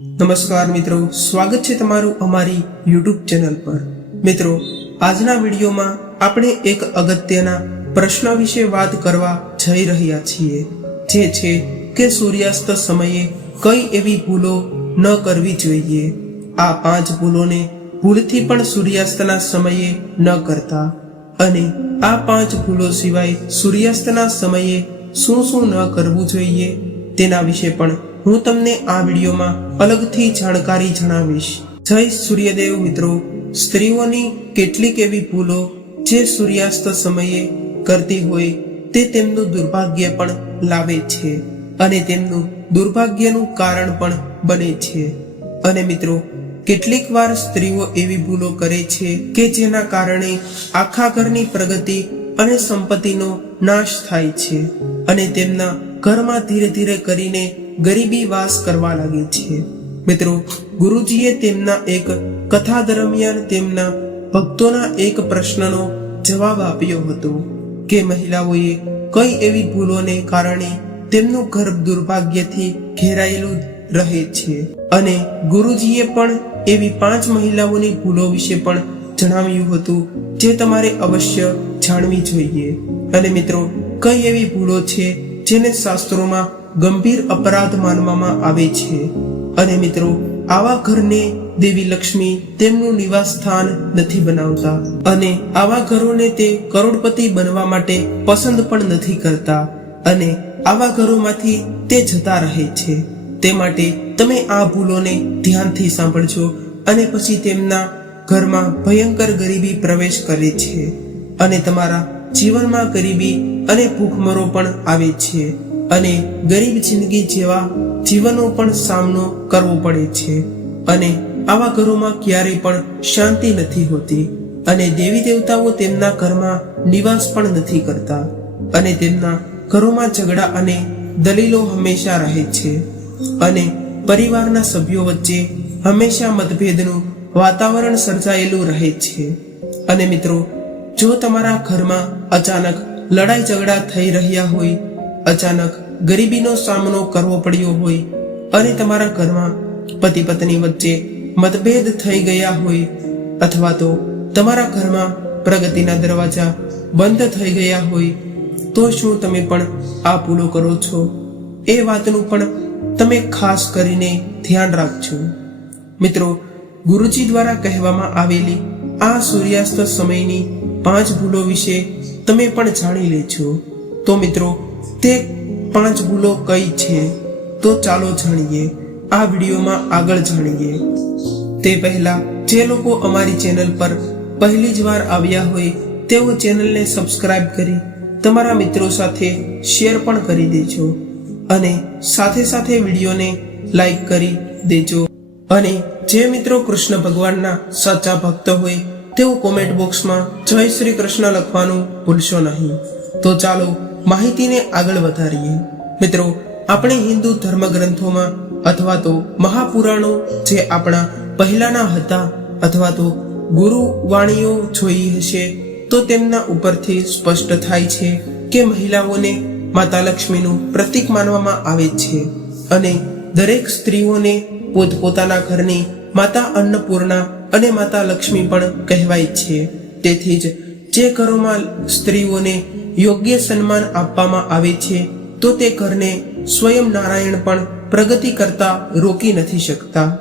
નમસ્કાર મિત્રો, સ્વાગત છે તમારું અમારી યુટ્યુબ ચેનલ પર. મિત્રો, આજના વિડીયોમાં આપણે એક અગત્યના પ્રશ્ન વિશે વાત કરવા જઈ રહ્યા છીએ, જે છે કે સૂર્યાસ્ત સમયે કઈ એવી ભૂલો ન કરવી જોઈએ. આ પાંચ ભૂલોને ભૂલથી પણ સૂર્યાસ્તના સમયે ન કરતા અને આ પાંચ ભૂલો સિવાય સૂર્યાસ્તના સમયે શું શું ન કરવું જોઈએ તેના વિશે પણ હું તમને આ વિડીયોમાં અલગથી જાણકારી જણાવીશ. જય સૂર્યદેવ મિત્રો. સ્ત્રીઓની કેટલીક એવી ભૂલો જે સૂર્યાસ્ત સમયે કરતી હોય તે તેમનું દુર્ભાગ્ય પણ લાવે છે અને તેમનું દુર્ભાગ્યનું કારણ પણ બને છે. અને મિત્રો, કેટલીક વાર સ્ત્રીઓ એવી ભૂલો કરે છે કે જેના કારણે આખા ઘરની પ્રગતિ અને સંપત્તિનો નાશ થાય છે અને તેમના ઘરમાં ધીરે ધીરે કરીને ગરીબી વાસ કરવા લાગે છે. મિત્રો, ગુરુજીએ તેમના એક કથા દરમિયાન તેમના ભક્તોના એક પ્રશ્નનો જવાબ આપ્યો હતો કે મહિલાઓએ કઈ એવી ભૂલોને કારણે તેમનું ઘર દુર્ભાગ્યથી ઘેરાયેલું રહે છે? અને ગુરુજીએ પણ એવી પાંચ મહિલાઓની ભૂલો વિશે પણ જણાવ્યું હતું જે તમારે અવશ્ય જાણવી જોઈએ. અને મિત્રો, કઈ એવી ભૂલો છે જેને શાસ્ત્રોમાં ગંભીર અપરાધ માનવામાં આવે છે. અને મિત્રો, આવા ઘરને દેવી લક્ષ્મી તેમનું નિવાસ સ્થાન નથી બનાવતા અને આવા ઘરોને તે કરોડપતિ બનવા માટે પસંદ પણ નથી કરતા અને આવા ઘરોમાંથી તે જતા રહે છે. તે માટે તમે આ ભૂલોને ધ્યાનથી સાંભળજો અને પછી તેમના ઘરમાં ભયંકર ગરીબી પ્રવેશ કરે છે. અને તમારા જીવનમાં ગરીબી અને ભૂખમરો પણ આવે છે. અને ગરીબ જિંદગી જેવા જીવનનો પણ સામનો કરવો પડે છે. અને આવા ઘરોમાં ક્યારેય પણ શાંતિ નથી હોતી અને દેવી દેવતાઓ તેમના ઘરમાં નિવાસ પણ નથી કરતા અને તેમના ઘરોમાં ઝઘડા અને દલીલો હંમેશા રહે છે. અને પરિવારના સભ્યો વચ્ચે હંમેશા મતભેદનું વાતાવરણ સર્જાયેલું રહે છે. અને મિત્રો, જો તમારા ઘરમાં અચાનક લડાઈ ઝઘડા થઈ રહ્યા હોય અચાનક ગરીબીનો સામનો કરવો પડ્યો હોય અને તમારા ઘરમાં પતિ પત્ની વચ્ચે મતભેદ થઈ ગયા હોય અથવા તો તમારા ઘરમાં પ્રગતિના દરવાજા બંધ થઈ ગયા હોય, તો શું તમે પણ આ ભૂલો કરો છો? એ વાતનું પણ તમે ખાસ કરીને ધ્યાન રાખજો. મિત્રો, ગુરુજી દ્વારા કહેવામાં આવેલી આ સૂર્યાસ્ત સમયની પાંચ ભૂલો વિશે તમે પણ જાણી લેજો. તો મિત્રો તે પાંચ ભૂલો કઈ છે તો ચાલો જાણીએ. આ વિડીયોમાં આગળ જાણીએ. તે પહેલા જે લોકો અમારી ચેનલ પર પહેલી જ વાર આવ્યા હોય તેઓ ચેનલને સબસ્ક્રાઇબ કરી તમારા મિત્રો સાથે શેર પણ કરી દેજો અને સાથે સાથે વિડીયોને લાઈક કરી દેજો. અને જે મિત્રો કૃષ્ણ ભગવાનના સાચા ભક્ત હોય તેઓ કોમેન્ટ બોક્સમાં જય શ્રી કૃષ્ણ લખવાનું ભૂલશો નહીં. તો ચાલો માહિતીને આગળ વધારીએ. મિત્રો, આપણે હિન્દુ ધર્મગ્રંથોમાં અથવા તો મહાપુરાણો જે આપણા પહેલાના હતા અથવા તો ગુરુ વાણીઓ જોઈ હશે, તો તેમના ઉપરથી સ્પષ્ટ થાય છે કે મહિલાઓને માતા લક્ષ્મીનું પ્રતીક માનવામાં આવે છે. અને દરેક સ્ત્રીઓને પોતપોતાના ઘરની માતા અન્નપૂર્ણા અને માતા લક્ષ્મી પણ કહેવાય છે. તેથી જ જે ઘરોમાં સ્ત્રીઓને યોગ્ય સન્માન આપવામાં આવે છે, તો તે ઘરને સ્વયં નારાયણ પણ પ્રગતિ કરતા રોકી નથી શકતા.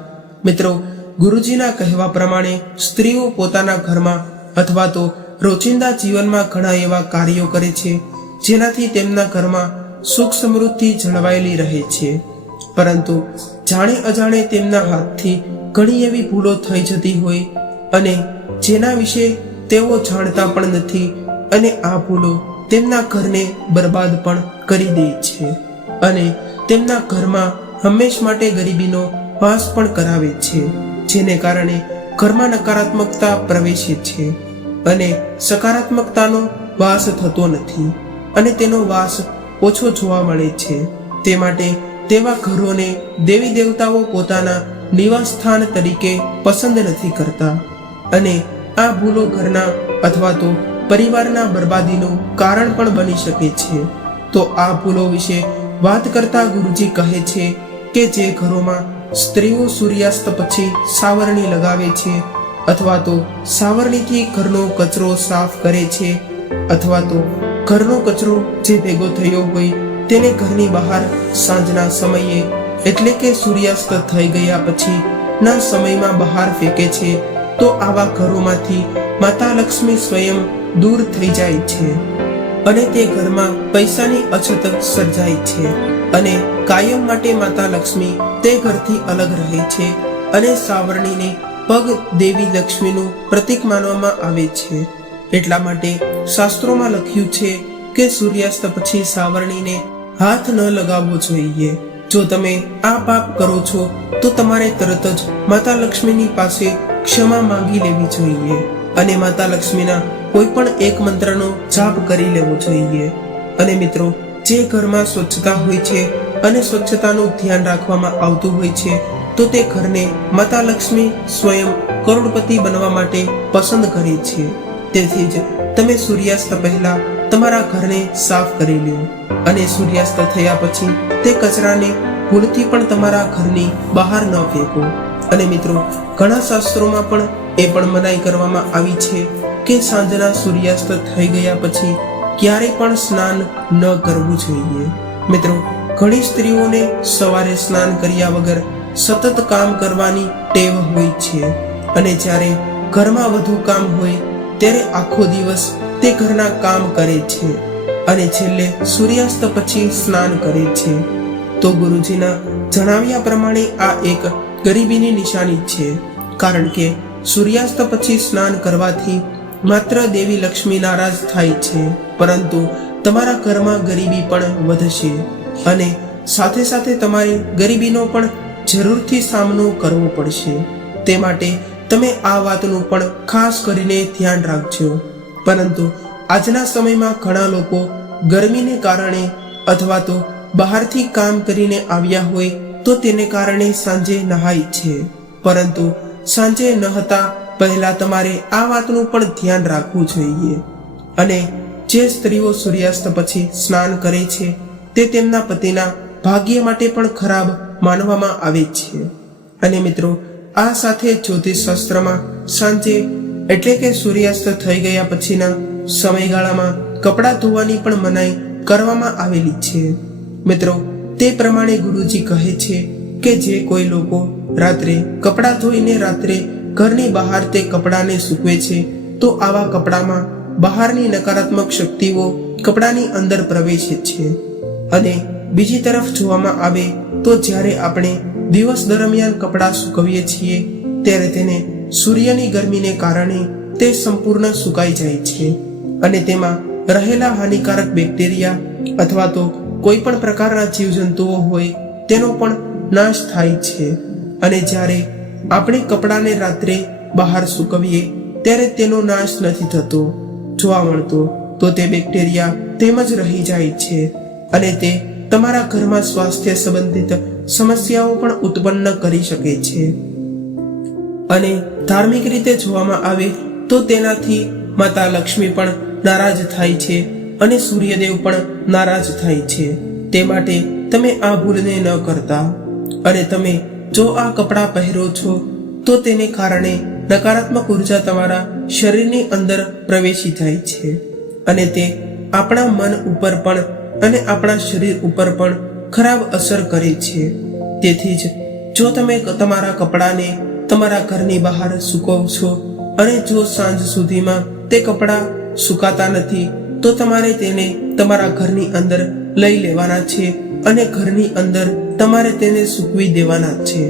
મિત્રો, ગુરુજીના કહેવા પ્રમાણે સ્ત્રીઓ પોતાના ઘરમાં અથવા તો રોજિંદા જીવનમાં ઘણા એવા કાર્યો કરે છે, જેનાથી તેમના ઘરમાં સુખ સમૃદ્ધિ જળવાયેલી રહે છે. પરંતુ જાણે અજાણે તેમના હાથથી ઘણી એવી ભૂલો થઈ જતી હોય અને જેના વિશે તેઓ જાણતા પણ નથી અને આ ભૂલો તેમના ઘરને બરબાદ પણ કરી દે છે અને તેમના ઘરમાં હંમેશ માટે ગરીબીનો વાસ પણ કરાવે છે, જેને કારણે ઘરમાં નકારાત્મકતા પ્રવેશે છે અને સકારાત્મકતાનો વાસ થતો નથી અને તેનો વાસ ઓછો જોવા મળે છે. તે માટે તેવા ઘરોને દેવી દેવતાઓ પોતાના નિવાસસ્થાન તરીકે પસંદ નથી કરતા અને આ ભૂલો ઘરના અથવા તો પરિવારના બરબાદીનું કારણ પણ બની શકે છે. તો આ ભૂલો વિશે વાત કરતા ગુરુજી કહે છે કે જે ઘરોમાં સ્ત્રીઓ સૂર્યાસ્ત પછી સાવરણી લગાવે છે અથવા તો સાવરણીથી ઘરનો કચરો સાફ કરે છે અથવા તો ઘરનો કચરો જે ભેગો થયો હોય તેને ઘરની બહાર સાંજના સમયે એટલે કે સૂર્યાસ્ત થઈ ગયા પછી ના સમયમાં બહાર ફેંકે છે. તો આવા ઘરોમાંથી માતા લક્ષ્મી સ્વયં દૂર થઈ જાય છે અને તે ઘરમાં પૈસાની અછત સર્જાય છે અને કાયમ માટે માતા લક્ષ્મી તે ઘરથી અલગ રહે છે અને સાવરણીને પગ દેવી લક્ષ્મીનું પ્રતીક માનવામાં આવે છે. એટલા માટે શાસ્ત્રોમાં લખ્યું છે કે સૂર્યાસ્ત પછી સાવરણીને હાથ ન લગાવવો જોઈએ. જો તમે આ પાપ કરો છો, તો તમારે તરત જ માતા લક્ષ્મીની પાસે ક્ષમા માંગી લેવી જોઈએ અને માતા લક્ષ્મીના કોઈ પણ એક મંત્રનો જાપ કરી લેવો જોઈએ. અને મિત્રો, જે ઘરમાં સ્વચ્છતા હોય છે અને સ્વચ્છતાનું ધ્યાન રાખવામાં આવતું હોય છે, તો તે ઘરને માતા લક્ષ્મી સ્વયં કરોડપતિ બનવા માટે પસંદ કરે છે. તેથી જ તમે સૂર્યાસ્ત પહેલા તમારા ઘરને સાફ કરી લો અને સૂર્યાસ્ત થયા પછી તે કચરાને ભૂલથી પણ તમારા ઘરની બહાર ન ફેંકો. અને મિત્રો, ઘણા શાસ્ત્રોમાં પણ એ પણ મનાઈ કરવામાં આવી છે કે સાંજના સૂર્યાસ્ત થઈ ગયા પછી ક્યારેય પણ સ્નાન ન કરવું જોઈએ. મિત્રો, ઘણી સ્ત્રીઓને સવારે સ્નાન કર્યા વગર સતત કામ કરવાની ટેવ હોય છે અને જ્યારે ઘરમાં વધુ કામ હોય ત્યારે આખો દિવસ તે ઘરના કામ કરે છે અને છેલ્લે સૂર્યાસ્ત પછી સ્નાન કરે છે. તો ગુરુજીના જણાવ્યા પ્રમાણે આ એક ગરીબીની નિશાની છે, કારણ કે સૂર્યાસ્ત પછી સ્નાન કરવાથી માત્ર દેવી લક્ષ્મી નારાજ થાય છે, પરંતુ તમારા ઘરમાં ગરીબી પણ વધશે અને સાથે સાથે તમારી ગરીબીનો પણ જરૂરથી સામનો કરવો પડશે. તે માટે તમે આ વાતનું પણ ખાસ કરીને ધ્યાન રાખજો. પરંતુ આજના સમયમાં ઘણા લોકો ગરમીને કારણે અથવા તો બહારથી કામ કરીને આવ્યા હોય તો તેને કારણે સાંજે નહાય છે. પરંતુ સાંજે નહતા પહેલા તમારે આ વાતનું પણ ધ્યાન રાખવું જોઈએ. અને જે સ્ત્રીઓ સૂર્યાસ્ત પછી સ્નાન કરે છે, તે તેમના પતિના ભાગ્ય માટે પણ ખરાબ માનવામાં આવે છે. અને મિત્રો, આ સાથે જ્યોતિષ શાસ્ત્રમાં સાંજે એટલે કે સૂર્યાસ્ત થઈ ગયા પછીના સમયગાળામાં કપડાં ધોવાની પણ મનાઈ કરવામાં આવેલી છે. મિત્રો, તે પ્રમાણે ગુરુજી કહે છે કે જે કોઈ લોકો રાત્રે કપડાં ધોઈને રાત્રે ઘરની બહાર તે કપડાને સૂકવે છે, તો આવા કપડામાં બહારની નકારાત્મક શક્તિઓ કપડાની અંદર પ્રવેશે છે. અને બીજી તરફ જોવામાં આવે તો જ્યારે આપણે દિવસ દરમિયાન કપડાં સૂકવીએ છીએ, ત્યારે તેને સૂર્યની ગરમીને કારણે તે સંપૂર્ણ સુકાઈ જાય છે. અને તેમાં રહેલા હાનિકારક બેક્ટેરિયા અથવા તો કોઈ પણ પ્રકારના જીવજંતુઓ હોય, તેનો પણ નાશ થાય છે. અને જ્યારે આપણે કપડાને રાત્રે બહાર સૂકવીએ, ત્યારે તેનો નાશ નથી થતો. જોવા મળતો તો તે બેક્ટેરિયા તેમ જ રહી જાય છે અને તે તમારા ઘરમાં સ્વાસ્થ્ય સંબંધિત સમસ્યાઓ પણ ઉત્પન્ન કરી શકે છે. અને ધાર્મિક રીતે જોવામાં આવે, તો તેનાથી માતા લક્ષ્મી પણ નારાજ થાય છે અને સૂર્યદેવ પણ નારાજ થાય છે. તે માટે તમે આ ભૂલને ન કરતા. અને તમે જો આ કપડાં પહેરો છો, તો તેને કારણે નકારાત્મક ઊર્જા તમારા શરીરની અંદર પ્રવેશી જાય છે અને તે આપણા મન ઉપર પણ અને આપણા શરીર ઉપર પણ ખરાબ અસર કરે છે. તેથી જ જો તમે તમારા કપડાને તમારા ઘરની બહાર સૂકવશો અને જો સાંજ સુધીમાં તે કપડાં સુકાતા નથી, તો તમારે તેને તમારા ઘરની અંદર લઈ લેવાના છે અને ઘરની અંદર તમારે તેને સૂકવી દેવાના છે.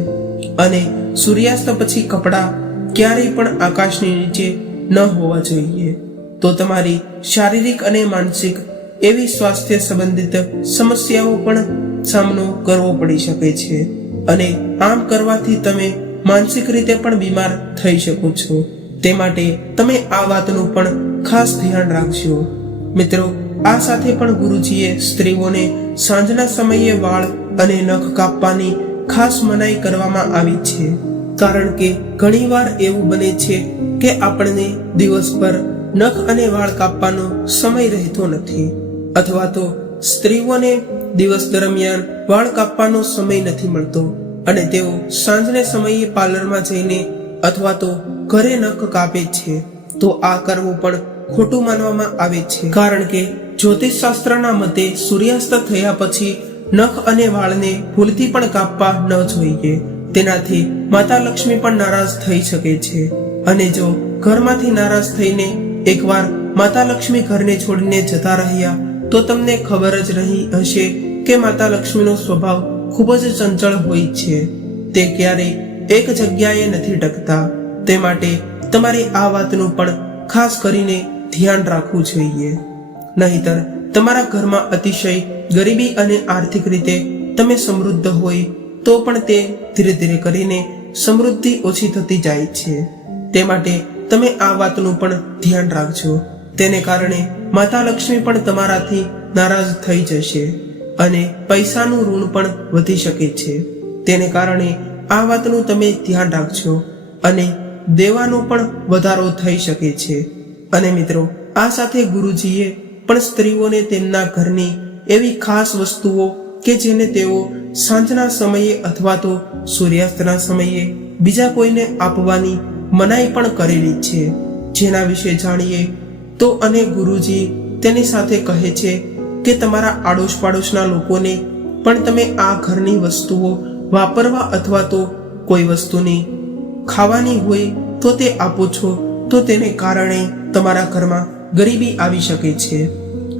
અને સૂર્યાસ્ત પછી કપડાં ક્યારેય પણ આકાશની નીચે ન હોવા જોઈએ. તો તમારી શારીરિક અને માનસિક એવી સ્વાસ્થ્ય સંબંધિત સમસ્યાઓ પણ સામનો કરવો પડી શકે છે. અને આમ કરવાથી તમે માનસિક રીતે પણ બીમાર થઈ શકો છો. તે માટે તમે આ વાતનું પણ ખાસ ધ્યાન રાખજો. મિત્રો, આ સાથે પણ ગુરુજીએ સ્ત્રીઓને સાંજના સમયે વાળ અને નખ કાપવાની ખાસ મનાઈ કરવામાં આવી છે. કારણ કે ઘણીવાર એવું બને છે કે આપણને દિવસભર નખ અને વાળ કાપવાનો સમય રહેતો નથી. અથવા તો સ્ત્રીઓને દિવસ દરમિયાન વાળ કાપવાનો સમય નથી મળતો અને તેઓ સાંજને સમયે પાર્લરમાં જઈને અથવા તો ઘરે નખ કાપે છે. તો આ કરવું પણ ખોટું માનવામાં આવે છે. કારણ કે જ્યોતિષ શાસ્ત્રના મતે સૂર્યાસ્ત થયા પછી નખ અને વાળને ભૂલથી પણ કાપવા ન જોઈએ. તેનાથી માતા લક્ષ્મી પણ નારાજ થઈ શકે છે. અને જો ઘરમાંથી નારાજ થઈને એકવાર માતા લક્ષ્મી ઘરને છોડીને જતા રહ્યા, તો તમને ખબર જ રહી હશે કે માતા લક્ષ્મીનો સ્વભાવ ખૂબ જ ચંચળ હોય છે. તે ક્યારેય એક જગ્યાએ નથી ટકતા. તે માટે તમારે આ વાતનું પણ ખાસ કરીને ધ્યાન રાખવું જોઈએ. નહીતર તમારા ઘરમાં અતિશય ગરીબી અને આર્થિક રીતે તમે સમૃદ્ધ હોય, તો પણ તે ધીરે ધીરે કરીને સમૃદ્ધિ ઓછી થતી જાય છે. તે માટે તમે આ વાતનું પણ ધ્યાન રાખજો. તેને કારણે માતા લક્ષ્મી પણ તમારાથી નારાજ થઈ જશે અને પૈસાનું ઋણ પણ વધી શકે છે. તેને કારણે આ વાતનું તમે ધ્યાન રાખજો અને દેવાનો પણ વધારો થઈ શકે છે. અને મિત્રો, આ સાથે ગુરુજીએ પણ સ્ત્રીઓને તેમના ઘરની એવી ખાસ વસ્તુઓ કે જેને તેઓ સાંજના સમયે અથવા તો સૂર્યાસ્તના સમયે બીજા કોઈને આપવાની મનાઈ પણ કરેલી છે. જેના વિશે જાણીએ તો અને ગુરુજી તેની સાથે કહે છે કે તમારા આડોશ પાડોશના લોકોને પણ તમે આ ઘરની વસ્તુઓ વાપરવા અથવા તો કોઈ વસ્તુની ખાવાની હોય તો તે આપો છો તો તેને કારણે તમારા ઘરમાં ગરીબી આવી શકે છે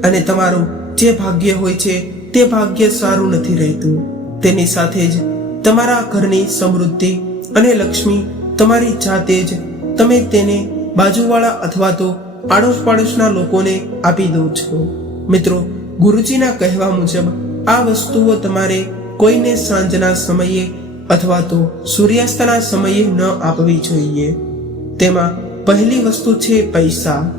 અને તમારું જે ભાગ્ય હોય છે તે ભાગ્ય સારું નથી રહેતું. તેની સાથે જ તમારા ઘરની સમૃદ્ધિ અને લક્ષ્મી તમારી જાતે જ તમે તેને બાજુવાળા અથવા તો આડોશ પાડોશના લોકોને આપી દો છો. મિત્રો, ગુરુજીના કહેવા મુજબ આ વસ્તુઓ તમારે કોઈને સાંજના સમયે અથવા તો સૂર્યાસ્તના સમયે ન આપવી જોઈએ. તેમાં પહેલી વસ્તુ છે પૈસા.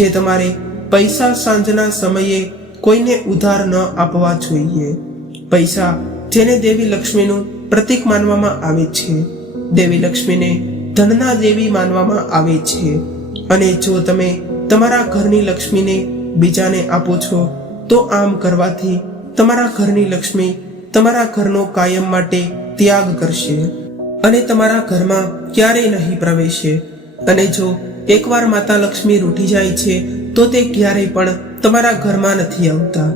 જે તમારે પૈસા સાંજના સમયે કોઈને ઉધાર ન આપવા જોઈએ. પૈસા જેને દેવી લક્ષ્મીનું પ્રતીક માનવામાં આવે છે. દેવી લક્ષ્મીને ધનના દેવી માનવામાં આવે છે. અને જો તમે તમારા ઘરની લક્ષ્મીને બીજાને આપો છો, તો આમ કરવાથી તમારા ઘરની લક્ષ્મી તમારા ઘરનો કાયમ માટે ત્યાગ કરશે. અને તમારા ઘરમાં ક્યારેય નહીં પ્રવેશે. અને જો એકવાર માતા લક્ષ્મી રૂઠી જાય છે તો તે ક્યારેય પણ તમારા ઘરમાં નથી આવતા.